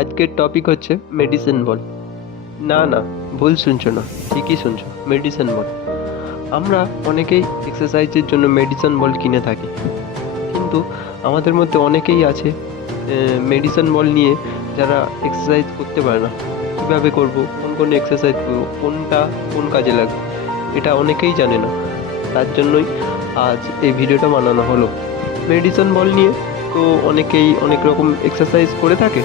আজকের টপিক হচ্ছে মেডিসিন বল। না না, ভুল শুনছো না, ঠিকই শুনছো, মেডিসিন বল। আমরা অনেকেই এক্সারসাইজের জন্য মেডিসিন বল কিনে থাকি, কিন্তু আমাদের মধ্যে অনেকেই আছে মেডিসিন বল নিয়ে যারা এক্সারসাইজ করতে পারে না। কীভাবে করব, কোন কোন এক্সারসাইজ করবো, কোনটা কোন কাজে লাগবে, এটা অনেকেই জানে না। তার জন্যই আজ এই ভিডিওটা বানানো হলো। মেডিসিন বল নিয়ে তো অনেকেই অনেক রকম এক্সারসাইজ করে থাকে,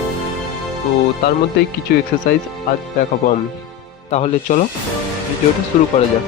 তো তার মধ্যেই কিছু এক্সারসাইজ আজ দেখাবো আমি। তাহলে চলো ভিডিওটা শুরু করা যাক।